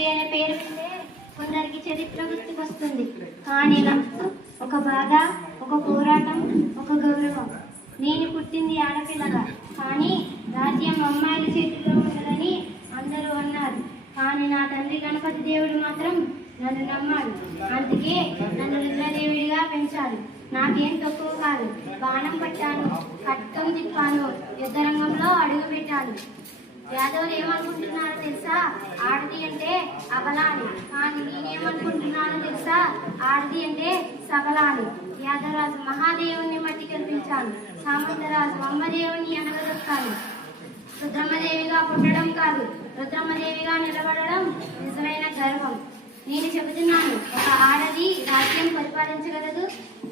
లక్ష్మి అనే పేరు వింటే కొందరికి చరిత్ర గుర్తుకొస్తుంది. కానీ నాకు ఒక బాధ, ఒక పోరాటం, ఒక గౌరవం. నేను పుట్టింది ఆడపిల్లగా, కానీ రాజ్యం అమ్మాయిల చేతిలో ఉండదని అందరూ అన్నారు. కానీ నా తండ్రి గణపతి దేవుడు మాత్రం నన్ను నమ్మాడు. అందుకే నన్ను రుద్రదేవుడిగా పెంచాడు. నాకేం తక్కువ కాదు. బాణం పట్టాను, కట్టం తిప్పాను, యుద్ధరంగంలో అడుగు పెట్టాను. యాదవులు ఏమనుకుంటున్నారో తెలుసా? ఆడది అంటే అబలాని. కానీ నేనేమనుకుంటున్నానో తెలుసా? ఆడది అంటే సబలాని. యాదవరాజు మహాదేవుని మట్టి కల్పించాను. సామంతరాజు అమ్మదేవుని అనగదొక్కాను. రుద్రమ్మదేవిగా పుట్టడం కాదు, రుద్రమ్మదేవిగా నిలబడడం నిజమైన గర్వం. నేను చెబుతున్నాను, ఒక ఆడది రాజ్యం పరిపాలించగలదు,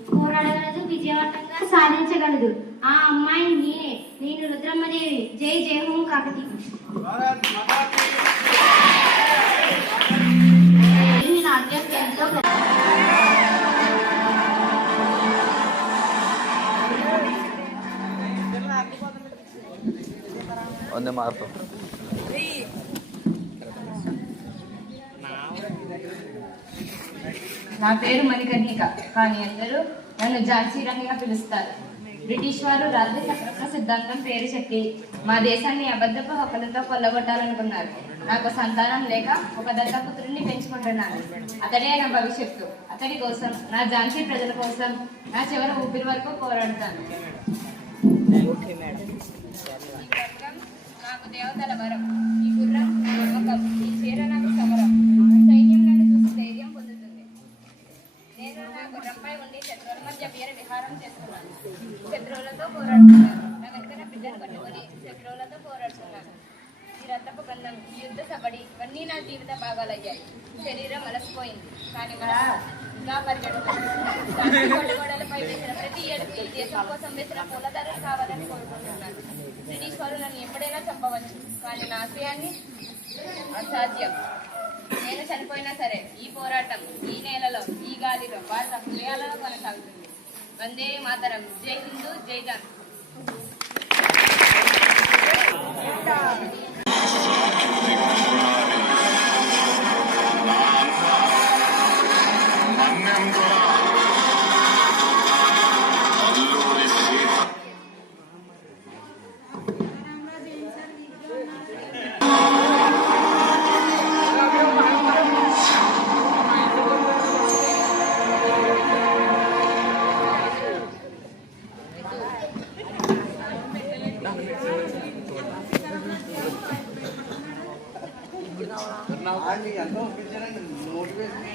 పోరాడగలదు, విజయవంతంగా సాధించగలదు. ఆ అమ్మాయి నేనే. నేను రుద్రమ్మదేవి. జై జై హోం కాకతి. నాట్యం ఎంతో ಒಂದೇ ಮಾತು. నా పేరు మణికర్ణిక, కానీ అందరూ నన్ను ఝాన్సీ రాణిగా పిలుస్తారు. బ్రిటిష్ వారు రాజ్య చక్రవర్త సిద్ధాంతం పేరు చెప్పి మా దేశాన్ని అబద్ధపు హక్కులతో కొల్లగొట్టాలనుకున్నారు. నాకు సంతానం లేక ఒక దత్తపుత్రుడిని పెంచుకుంటున్నాను. అతడే నా భవిష్యత్తు. అతడి కోసం, నా ఝాన్సీ ప్రజల కోసం నా చివరి ఊపిరి వరకు పోరాడతాను. నాకు దేవతల వరం. ఈ గుర్రం నమ్మకం, ఈ చీర నాకు సమరం. సైన్యం నన్ను చూసి ధైర్యం పొందుతుంది. నేను నా గుర్రంపై ఉండి శత్రువుల మధ్య వీర విహారం చేస్తున్నాను. శత్రువులతో పోరాడుతున్నాను. నా వెనుకన బిడ్డను పట్టుకొని శత్రువులతో పోరాడుతున్నాను. ఈ రథపు బంధం, ఈ యుద్ధ సబడి ఇవన్నీ నా జీవిత భాగాలయ్యాయి. శరీరం అలసిపోయింది, కానీ ఇంకా పరిగెడుతుంది. గోడలపై వేసిన ప్రతి ఏడుపు దేశం కోసం వేసిన పూలధరలు కావాలని కోరుకుంటున్నాను. బ్రిటిష్ వారు నన్ను ఎప్పుడైనా చంపవచ్చు, కానీ నా ఆశయాన్ని అసాధ్యం. నేను చనిపోయినా సరే ఈ పోరాటం ఈ నేలలో, ఈ గాలిలో, భారత హృదయాలలో కొనసాగుతుంది. వందే మాతరం. జై హిందూ, జై జాన్.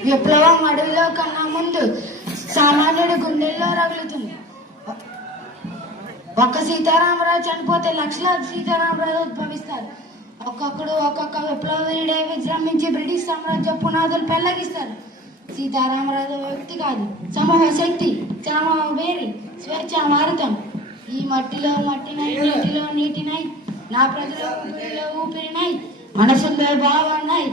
విప్లవం అడవిలో కన్నా ముందు సామాన్యుడి గుండెల్లో రగులుతుంది. ఒక్క సీతారామరాజు చనిపోతే లక్షలాది సీతారామరాజు ఉద్భవిస్తారు. ఒక్కొక్క విప్లవీయుడే విజృంభించి బ్రిటిష్ సామ్రాజ్య పునాదులు పెళ్లగిస్తారు. సీతారామరాజు వ్యక్తి కాదు, సమూహ శక్తి, సమూహ వేరి, స్వేచ్ఛ మారుతం. ఈ మట్టిలో మట్టినై, నీటిలో నీటినై, నా ప్రజల ఊపిరిలో ఊపిరినై, మనసులో భావాన్నై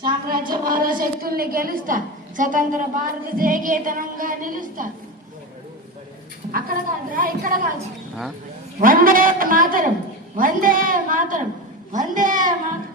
సామ్రాజ్య భారత శక్తుల్ని గెలుస్తా. స్వతంత్ర భారత జయకేతనంగా నిలుస్తా. అక్కడ కాదురా, ఇక్కడ కాదు. వందే మాతరం, వందే మాతరం, వందే మాతరం.